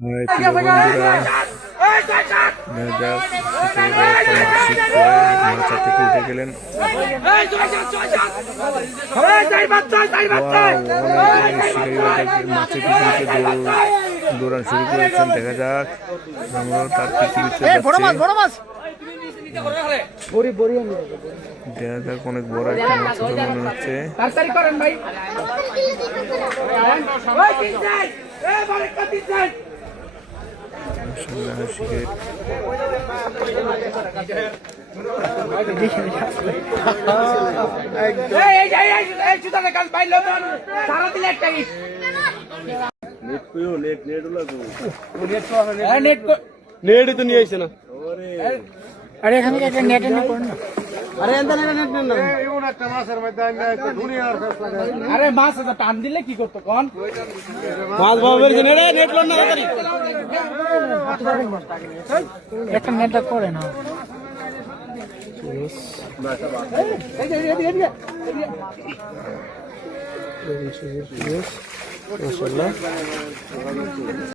বন্ধুরা মাথা থেকে উঠে গেলেন। মাছের পিছনে দৌড়ান শুরু করেছেন। দেখা যাক আমরা তার পৃথিবীতে দেখা যাক অনেক বড় একটা মাছ মনে হচ্ছে। নেট তো নিয়ে আসছে না। আরে এখানে একটা নেট এনে করুন না। আরে এন্ড নেট নেট না। আরে মাছ আছে টান দিলে কি করতে কোন মাছ বাবার যে নেট নেট লন না তাড়াতাড়ি। একটা নেটটা করে না। মাশাআল্লাহ।